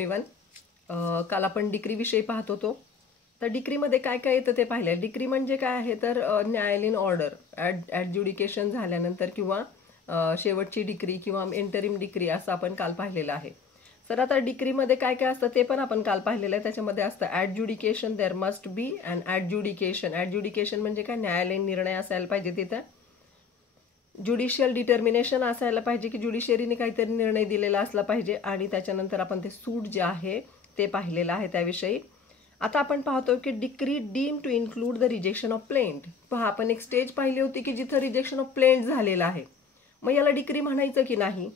Everyone, काल आपण decree विषयी पाहत होतो. तर डिक्रीमध्ये काय काय येतं ते पाहिलं. डिक्री म्हणजे काय आहे तर न्यायालयीन ऑर्डर ॲडज्युडिकेशन झाल्यानंतर किंवा शेवटची डिक्री किंवा इंटरिम डिक्री असं आपण काल पाहिलेलं आहे. तर आता डिक्रीमध्ये काय काय असतं ते पण आपण काल पाहिलेलं आहे. त्याच्यामध्ये असतं ॲडज्युडिकेशन, देअर मस्ट बी अँड ॲडज्युडिकेशन. ॲडज्युडिकेशन म्हणजे काय, न्यायालयीन निर्णय असायला पाहिजे तिथं. ज्युडिशियल डिटर्मिनेशन असायला पाहिजे की ज्युडिशियरीने काहीतरी निर्णय दिलेला असला पाहिजे. आणि त्याच्यानंतर आपण ते सूट जे आहे ते पाहिलेलं आहे त्याविषयी. आता आपण पाहतो की decree deem to include the rejection of plaint. पहा, आपण एक स्टेज पाहिली होती की जिथं रिजेक्शन ऑफ प्लेंट झालेलं आहे. मग याला डिक्री म्हणायचं की नाही.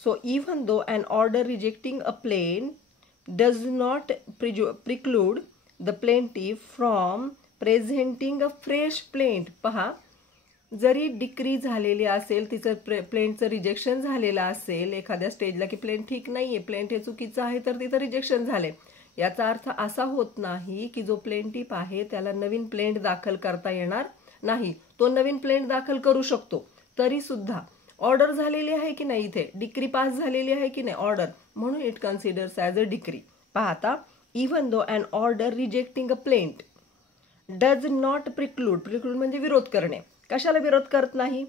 So even though an order rejecting a plaint does not preclude the plaintiff from presenting a fresh plaint. पहा, जरी डिक्री झालेली असेल, तिचं प्लेंटचं रिजेक्शन झालेलं असेल एखाद्या स्टेजला की प्लेंट ठीक नाहीये, प्लेंट हे चुकीचं आहे, तर तिथं रिजेक्शन झाले. याचा अर्थ असा होत नाही की जो प्लेंटिफ आहे त्याला नवीन प्लेंट दाखल करता येणार नाही. तो नवीन प्लेंट दाखल करू शकतो. तरी सुद्धा ऑर्डर झालेली आहे की नाही, इथे डिक्री पास झालेली आहे की नाही ऑर्डर, म्हणून it considers as a decree. पाहता, even though an order rejecting a plaint does not preclude म्हणजे विरोध करणे. कशाला विरोध करत नाही?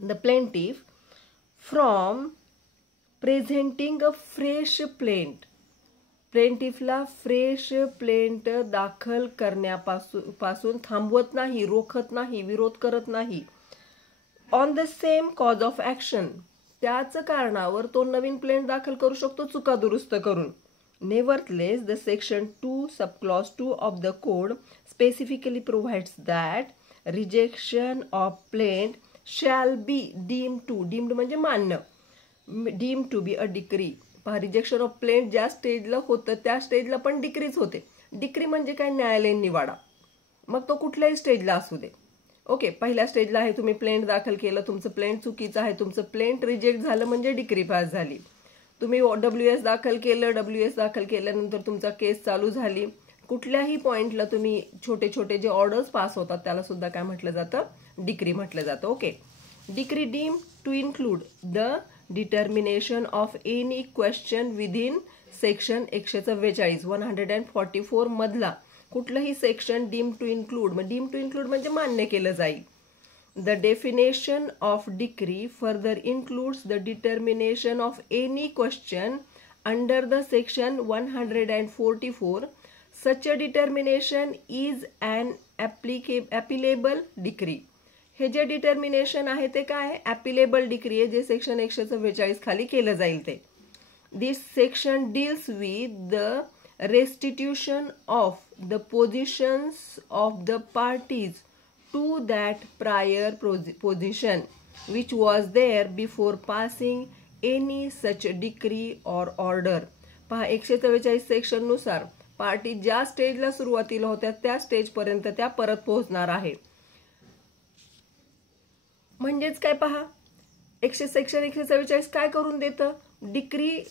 The plaintiff from presenting a fresh plaint. प्लेंटिफला फ्रेश प्लेंट दाखल करण्यापासून थांबवत नाही, रोखत नाही, विरोध करत नाही. On the same cause of action, त्याच कारणावर तो नवीन प्लेंट दाखल करू शकतो चुका दुरुस्त करून. Nevertheless, the section 2 subclause 2 of the code specifically provides that rejection of plaint shall be deemed म्हणजे मान्य, deemed to be a decree. पहा, रिजेक्शन ऑफ प्लेंट ज्या स्टेजला होतं त्या स्टेजला पण डिक्रीच होते. डिक्री म्हणजे काय, न्यायालयीन निवाडा. मग तो कुठल्याही स्टेजला असू दे. ओके, पहिल्या स्टेजला आहे, तुम्ही प्लेंट दाखल केलं, तुमचं प्लेंट चुकीचं आहे, तुमचं प्लेंट रिजेक्ट झालं म्हणजे डिक्री पास झाली. तुम्ही WS दाखल केलं, WS दाखल केल्यानंतर तुमचा केस चालू झाली. कुठल्याही पॉइंटला तुम्ही छोटे छोटे जे ऑर्डर्स पास होतात त्याला सुद्धा काय म्हटलं जातं, डिक्री म्हटलं जातं. Okay, decree deem to include the determination of any question within section 144 मधला कुठलंही सेक्शन डीम टू इन्क्लूड म्हणजे मान्य केलं जाईल. The definition of decree further includes the determination of any question under the section 144. Such a determination is an applicable decree. हे जे determination आहे ते काय आहे, ॲपिलेबल डिक्री आहे, जे सेक्शन 144 खाली केलं जाईल ते. This section deals with the restitution of the positions of the parties to that prior position which was there before passing any such decree or order. पहा, 144 सेक्शन नुसार पार्टी ज्या स्टेजला सुरुवातीला होत्या त्या स्टेज पर्यंत त्या परत पोहोचणार आहे. म्हणजेच काय, पहा, सेक्शन 144 काय करून देतं, डिक्री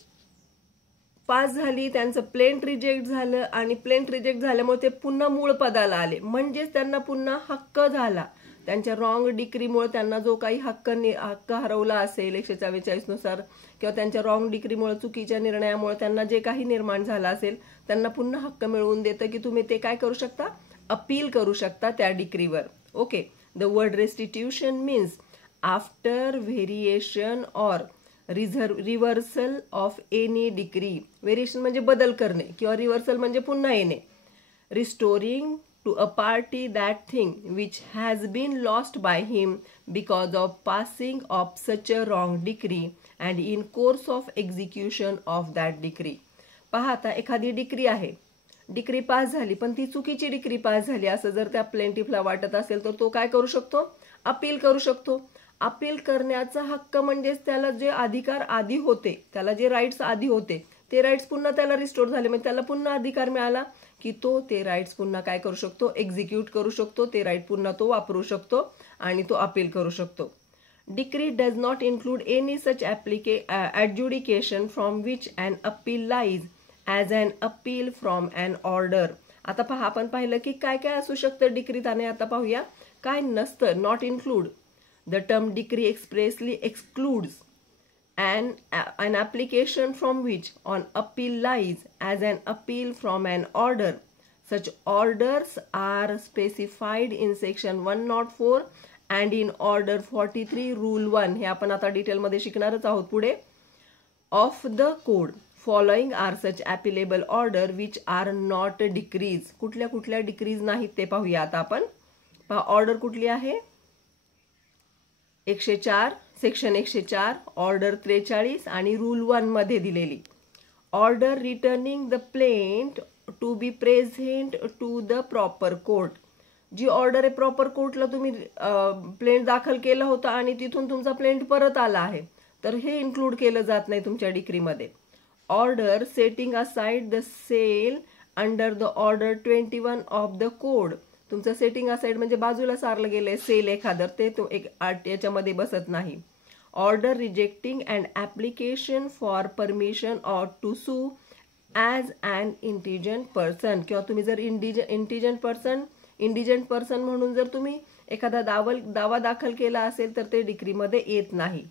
पास झाली, त्यांचं प्लेंट रिजेक्ट झालं आणि प्लेंट रिजेक्ट झाल्यामुळे ते पुन्हा मूळ पदाला आले, म्हणजेच त्यांना पुन्हा हक्क झाला. त्यांच्या रॉंग डिक्रीमुळे त्यांना जो काही हक्क हरवला असेल 144 नुसार, किंवा त्यांच्या रॉंग डिक्रीमुळे, चुकीच्या निर्णयामुळे त्यांना जे काही निर्माण झालं असेल त्यांना पुन्हा हक्क मिळवून देतं की तुम्ही ते काय करू शकता, अपील करू शकता त्या डिक्रीवर. Okay, the word restitution means after variation or reversal of any decree. Variation म्हणजे बदल करणे किंवा रिव्हर्सल म्हणजे पुन्हा येणे. Restoring to a party that thing which has been lost by him because of passing of such a wrong decree and in course of execution of that decree. पहा, आता एखादी डिक्री आहे, डिक्री पास झाली पण ती चुकीची decree pass झाली असं जर त्या प्लेंटिफला वाटत असेल तर तो काय करू शकतो, अपील करू शकतो. अपील करण्याचा हक्क म्हणजेच त्याला जे अधिकार आधी होते, त्याला जे राईट्स आधी होते ते राईट्स पुन्हा त्याला रिस्टोर झाले, म्हणजे त्याला पुन्हा अधिकार मिळाला की तो ते राईट्स पुन्हा काय करू शकतो, एक्झिक्यूट करू शकतो. ते राईट पुन्हा तो वापरू शकतो आणि तो अपील करू शकतो. Decree does not include any such adjudication from which an appeal lies as an appeal from an order. आता पहा, आपण पाहिलं की काय काय असू शकतं डिक्रीत, आणि आता पाहूया काय नसतं. Not include. The term decree expressly excludes an application from which on appeal lies as an appeal from an order. Such orders are specified in section 104 and in order 43 rule 1. हे आपण आता डिटेल मध्ये शिकणारच आहोत पुढे. Of the code following are such appealable order which are not decrees. कुठल्या कुठल्या decrease नाहीत ते पाहूया आता आपण. पहा ऑर्डर कुठली आहे? 104 सेक्शन 104 ऑर्डर 43 आणि रूल 1 मध्ये दिलेली. Order returning the plaint to be present to the proper court. जी ऑर्डर आहे प्रॉपर कोर्टला तुम्ही प्लेंट दाखल केला होता आणि तिथून तुमचा प्लेंट परत आला आहे, तर हे इन्क्लूड केलं जात नाही तुमच्या डिक्रीमध्ये. Order setting aside the sale under the order 21 of the code. तुमचं सेटिंग असाइड म्हणजे बाजूला सारलं गेलंय सेल एखादं, ते एक याच्यामध्ये बसत नाही. Order rejecting and application for permission or to sue as an indigent person. किंवा तुम्ही जर इंडिजंट पर्सन म्हणून जर तुम्ही एखादा दावा दाखल केला असेल तर ते डिक्रीमध्ये येत नाही.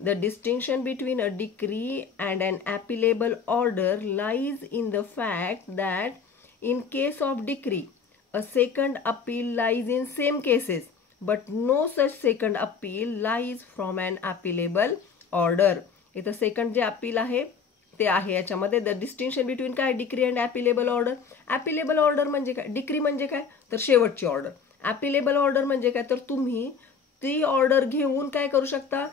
The distinction between a decree and an appealable order lies in the fact that in case of decree, a second appeal lies in same cases, but no such second appeal lies from an appealable order. इथं second जे appeal आहे ते आहे याच्यामध्ये. The distinction between काय decree and ॲपिलेबल order. ॲपिलेबल order म्हणजे काय? Decree म्हणजे काय तर शेवटची ऑर्डर. ॲपिलेबल ऑर्डर म्हणजे काय तर तुम्ही ती ऑर्डर घेऊन काय करू शकता,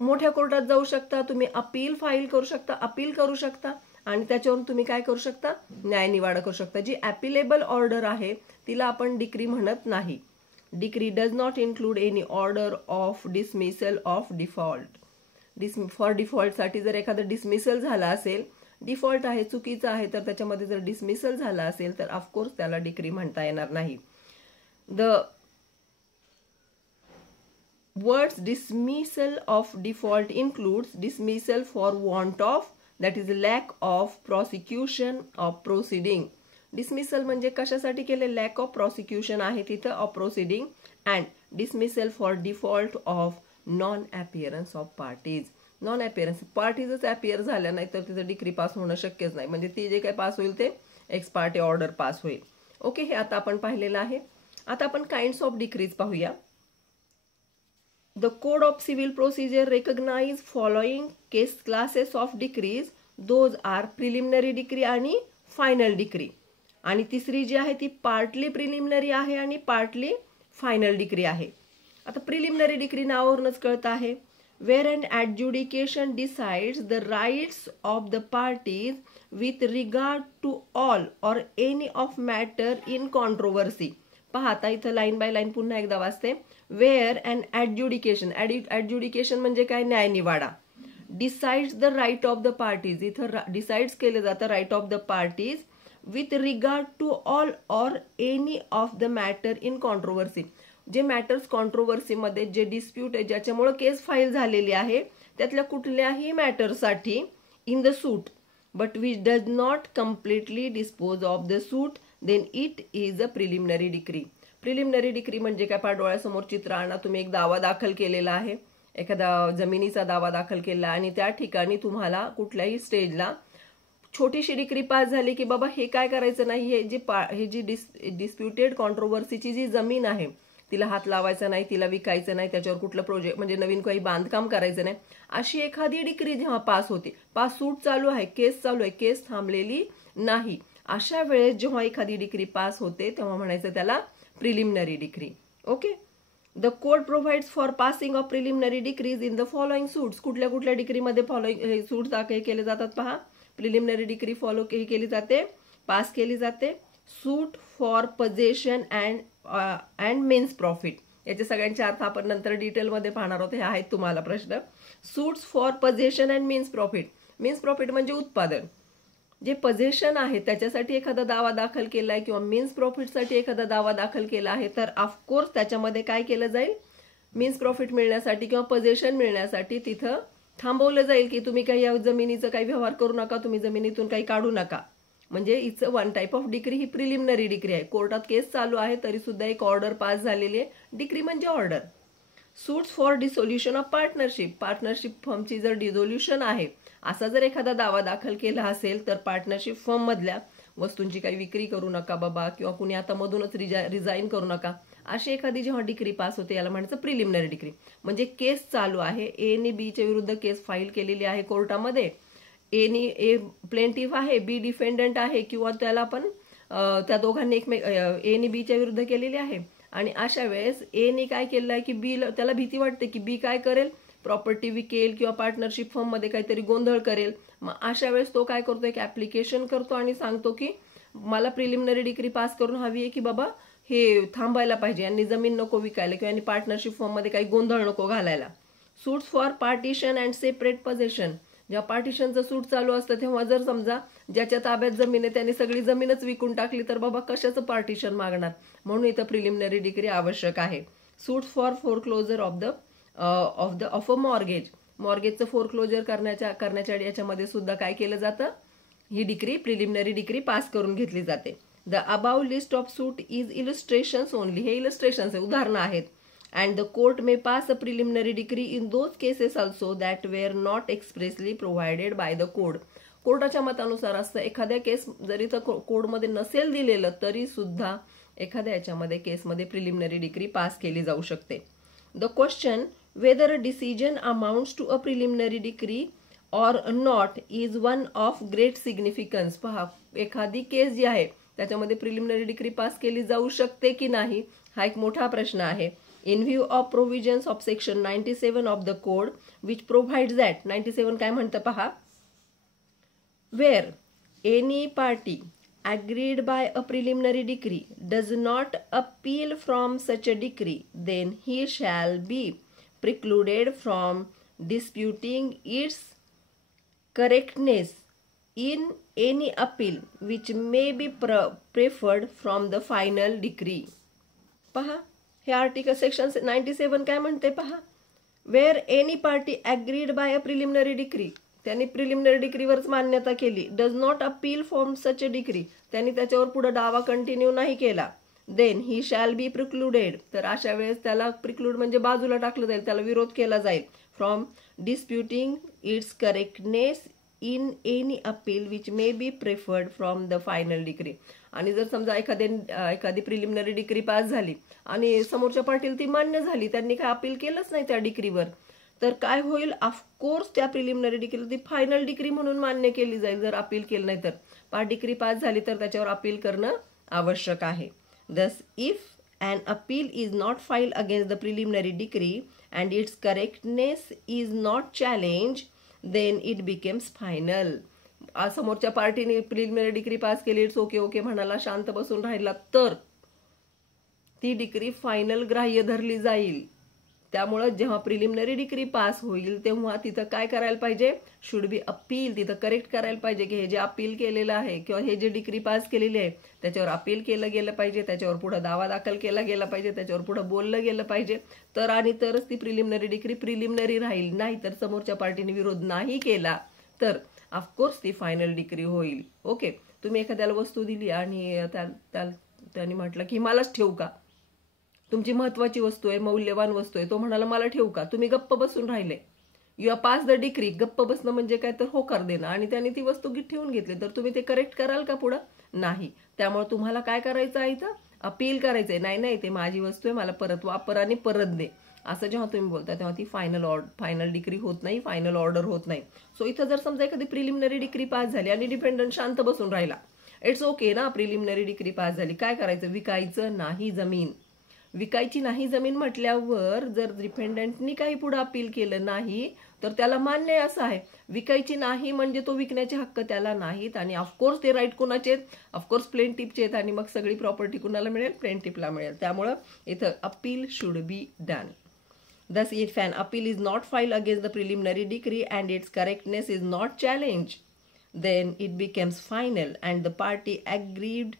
मोठ्या कोर्टात जाऊ शकता, तुम्ही अपील फाईल करू शकता, अपील करू शकता आणि त्याच्यावरून तुम्ही काय करू शकता, न्यायनिवाडा करू शकता. जी ॲपिलेबल ऑर्डर आहे तिला आपण डिक्री म्हणत नाही. Decree does not include any order of dismissal of default. For डिफॉल्टसाठी जर एखादं डिसमिसल झाला असेल, डिफॉल्ट आहे चुकीचं आहे, तर त्याच्यामध्ये जर डिसमिसल झाला असेल तर ऑफकोर्स त्याला डिक्री म्हणता येणार नाही. The words dismissal of default includes dismissal for want of, that is lack of prosecution of proceeding. Dismissal म्हणजे कशासाठी केले? lack of prosecution आहे तिथं of proceeding, and dismissal for default of non appearance of parties. Non appearance पार्टीजच appear झाल्या नाही तर तिथं डिक्री पास होणं शक्यच नाही. म्हणजे ती जे काही पास होईल ते एक्स पार्टी ऑर्डर पास होईल. ओके, हे आता आपण पाहिलेलं आहे. आता आपण काइंड्स ऑफ डिक्रीज पाहूया. The Code of Civil Procedure recognize following case classes of decrees. Those are preliminary decree आणि final decree. आणि तिसरी जी आहे ती पार्टली प्रिलिमिनरी आहे आणि पार्टली फायनल डिक्री आहे. आता प्रिलिमिनरी डिक्री नावावरूनच कळत आहे. Where an adjudication decides the rights of the parties with regard to all or any of matter in controversy. पहा आता इथं लाईन बाय लाईन पुन्हा एकदा वाचते. Wear and ॲड्ज्युडिकेशन. ॲड्ज्युडिकेशन म्हणजे काय? न्यायनिवाडा. Decides the right of the parties. इथं डिसाइड्स केलं जातं right of the parties with regard to all or any of the matter in controversy. जे मॅटर्स कॉन्ट्रोवर्सीमध्ये जे डिस्प्यूट आहे ज्याच्यामुळे केस फाईल झालेली आहे त्यातल्या कुठल्याही मॅटरसाठी in the suit but which does not completely dispose of the suit then it is a preliminary decree. Preliminary decree म्हणजे काय? पहा डोळ्यासमोर चित्र आणा. तुम्ही एक दावा दाखल केलेला आहे, एखादा जमिनीचा दावा दाखल केला आणि त्या ठिकाणी तुम्हाला कुठल्याही स्टेजला छोटीशी डिक्री पास झाली की बाबा हे काय करायचं नाही, हे जी डिस्प्युटेड कॉन्ट्रोवर्सीची जी जमीन आहे तिला हात लावायचा नाही, तिला विकायचं नाही, त्याच्यावर कुठलं प्रोजेक्ट म्हणजे नवीन काही बांधकाम करायचं नाही, अशी एखादी डिक्री जेव्हा पास होते, पास सूट चालू आहे, केस चालू आहे, केस थांबलेली नाही, अशा वेळेस जेव्हा एखादी डिक्री पास होते तेव्हा म्हणायचं त्याला preliminary decree. Okay. The code provides for passing of preliminary decrease in the following suits. कुठल्या कुठल्या डिक्रीमध्ये फॉलोइंग सूट्स केले जातात पहा. प्रिलिमिनरी डिक्री फॉलो केली जाते, पास केली जाते. Suit for possession and means profit. याचे सगळ्यांचे अर्थ आपण नंतर डिटेलमध्ये पाहणार आहोत. हे आहेत तुम्हाला प्रश्न. Suits for possession and means profit. Means profit म्हणजे उत्पादन. जे पजेशन आहे त्याच्यासाठी एखादा दावा दाखल केला आहे किंवा मीन्स प्रॉफिटसाठी एखादा दावा दाखल केला आहे तर ऑफकोर्स त्याच्यामध्ये काय केलं जाईल? मीन्स प्रॉफिट मिळण्यासाठी किंवा पजेशन मिळण्यासाठी तिथं थांबवलं जाईल की तुम्ही काही या जमिनीचं काही व्यवहार करू नका, तुम्ही जमिनीतून काही काढू नका. म्हणजे it's one type of decree. He preliminary decree आहे. कोर्टात केस चालू आहे तरी सुद्धा एक ऑर्डर पास झालेली आहे. डिक्री म्हणजे order. Suits for dissolution of partnership, partnership फर्मची जर डिसोल्युशन आहे असा जर एखादा दावा दाखल केला असेल तर पार्टनरशिप फर्म मधल्या वस्तूंची काही विक्री करू नका बाबा, किंवा कुणी आता मधूनच रिझाईन करू नका, अशी एखादी जेव्हा डिक्री पास होते याला म्हणायचं प्रिलिमिनरी डिक्री. म्हणजे केस चालू आहे, ए आणि बी च्या विरुद्ध केस फाईल केलेली आहे कोर्टामध्ये, ए प्लेंटिफ आहे, बी डिफेंडंट आहे, किंवा त्याला पण त्या दोघांनी ए आणि बी च्या विरुद्ध केलेली आहे. आणि अशा वेळेस ए ने काय केलं आहे की बी, त्याला भीती वाटते की बी काय करेल, प्रॉपर्टी विकेल किंवा पार्टनरशिप फर्म मध्ये काहीतरी गोंधळ करेल. मग अशा वेळेस तो काय करतो, एक ऍप्लिकेशन करतो आणि सांगतो की मला प्रिलिमिनरी डिक्री पास करून हवी आहे की बाबा हे थांबायला पाहिजे, यांनी जमीन नको विकायला किंवा यांनी पार्टनरशिप फर्म मध्ये काही गोंधळ नको घालायला. Suits for partition and separate possession, जेव्हा पार्टिशनचं सूट चालू असतं तेव्हा जर समजा ज्याच्या ताब्यात जमीन आहे त्यांनी सगळी जमीनच विकून टाकली तर बाबा कशाचं पार्टिशन मागणार, म्हणून इथं प्रिलिमिनरी डिग्री आवश्यक आहे. Suit for foreclosure of a mortgage, मॉर्गेजचं फोरक्लोजर करण्याच्या याच्यामध्ये सुद्धा काय केलं जातं, ही डिग्री प्रिलिमिनरी डिग्री पास करून घेतली जाते. The above list of suit is illustrations only, हे इलस्ट्रेशन्स आहे, उदाहरणं आहेत. And the court may pass a preliminary decree in those cases also that were not expressly provided by the code. कोर्टाच्या मतानुसार असतं, एखाद्या केस जरी तर कोडमध्ये नसेल दिलेलं तरी सुद्धा एखाद्या याच्यामध्ये केसमध्ये प्रिलिमिनरी डिग्री पास केली जाऊ शकते. The question whether a decision amounts to a preliminary decree or not is one of great significance. पहा, एखादी केस जी आहे त्याच्यामध्ये प्रिलिमिनरी डिग्री पास केली जाऊ शकते की नाही, हा एक मोठा प्रश्न आहे. In view of provisions of section 97 of the code which provides that, 97 काय म्हणतं पहा, where any party agreed by a preliminary decree does not appeal from such a decree, then he shall be precluded from disputing its correctness in any appeal which may be preferred from the final decree. पहा, हे article section 97 काय म्हणते पहा, where any party agreed by a preliminary decree, त्यांनी preliminary डिग्रीवरच मान्यता केली, does not appeal from such a decree, त्यांनी त्याच्यावर पुढे दावा कंटिन्यू नाही केला, देन ही शॅल बी प्रिक्लुडेड, तर अशा वेळेस त्याला प्रिक्लूड म्हणजे बाजूला टाकलं जाईल, त्याला विरोध केला जाईल, from disputing it's correctness in any appeal which may be preferred from the final degree. आणि जर समजा एखादी प्रिलिमिनरी डिग्री पास झाली आणि समोरच्या पार्टीला ती मान्य झाली, त्यांनी काय अपील केलंच नाही त्या डिग्रीवर, तर काय होईल, ऑफकोर्स त्या प्रिलिमिनरी डिग्रीला ती फायनल डिग्री म्हणून मान्य केली जाईल. जर अपील केलं नाही तर डिग्री पास झाली तर त्याच्यावर अपील करणं आवश्यक आहे. दस if an appeal is not filed against the preliminary decree and its correctness is not challenged, then it becomes final. समोरच्या पार्टीने प्रिलिमिनरी डिग्री पास केली, इट्स ओके ओके म्हणाला, शांत बसून राहिला, तर ती डिग्री फायनल ग्राह्य धरली जाईल. त्यामुळे जेव्हा प्रिलिमिनरी डिग्री पास होईल तेव्हा तिथं काय करायला पाहिजे, शुड बी अपील, तिथं करेक्ट करायला पाहिजे की हे जे अपील केलेलं आहे किंवा हे जे डिग्री पास केलेली आहे त्याच्यावर अपील केलं गेलं पाहिजे, त्याच्यावर पुढे दावा दाखल केला गेला पाहिजे, त्याच्यावर पुढे बोललं गेलं पाहिजे, तर आणि तरच ती प्रिलिमिनरी डिग्री प्रिलिमिनरी राहील. नाही तर समोरच्या पार्टीने विरोध नाही केला तर ऑफकोर्स ती फायनल डिग्री होईल. ओके, तुम्ही एखाद्याला वस्तू दिली आणि त्यांनी म्हटलं की मलाच ठेवू का, तुमची महत्वाची वस्तू आहे, मौल्यवान वस्तू आहे, तो म्हणाला मला ठेवू का, तुम्ही गप्प बसून राहिले, you are pass the decree. गप्प बसणं म्हणजे काय तर होकार देणं, आणि त्यांनी ती वस्तू ठेवून घेतली तर तुम्ही ते करेक्ट कराल का पुढं, नाही. त्यामुळे तुम्हाला काय करायचं आहे, इथं अपील करायचंय, नाही ते माझी वस्तू आहे, मला परत वापर आणि परत दे, असं जेव्हा तुम्ही बोलता तेव्हा ती फायनल डिग्री होत नाही, फायनल ऑर्डर होत नाही. सो इथं जर समजा एखादी प्रिलिमिनरी डिग्री पास झाली आणि डिपेंडंट शांत बसून राहिला, इट्स ओके ना, प्रिलिमिनरी डिग्री पास झाली, काय करायचं, विकायचं नाही जमीन. विकायची नाही जमीन म्हटल्यावर जर डिपेंडंटनी काही पुढे अपील केलं नाही तर त्याला मान्य असं आहे, विकायची नाही म्हणजे तो विकण्याचे हक्क त्याला नाहीत, आणि ऑफकोर्स ते राईट कुणाचे आहेत, ऑफकोर्स प्लेंटिफचे आहेत, आणि मग सगळी प्रॉपर्टी कुणाला मिळेल, प्लेंटिफला मिळेल. त्यामुळं इथं appeal should be done. Thus, if an appeal is not filed against the preliminary decree and its correctness is not challenged, then it becomes final, and the party aggrieved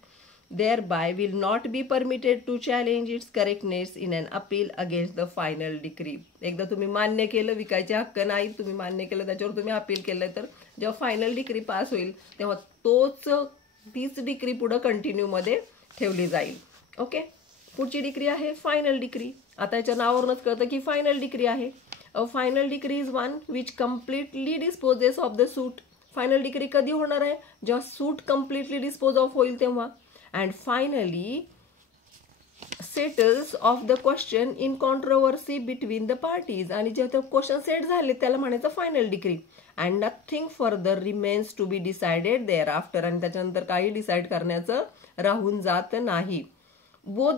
thereby will not be permitted to challenge its correctness in an appeal against the final decree. एकदा तुम्ही मान्य केलं, विकायचे हक्क नाही, तुम्ही मान्य केलं, त्याच्यावर तुम्ही अपील केलं, तर जेव्हा फायनल डिग्री पास होईल तेव्हा तीच डिग्री पुढे कंटिन्यू मध्ये ठेवली जाईल. ओके, पुढची डिग्री आहे फायनल डिग्री. आता याच्या नावावरूनच कळतं की फायनल डिग्री आहे. A final degree is one which completely disposes of the suit. Final degree कधी होणार आहे? जेव्हा सूट कम्प्लिटली डिस्पोज ऑफ होईल तेव्हा. And finally settles of the question in controversy between the parties. आणि जेव्हा क्वेश्चन सेट झाले त्याला म्हणायचं final decree. And nothing further remains to be decided thereafter. आणि त्याच्यानंतर काही डिसाइड करण्याचं राहून जात नाही. बोथ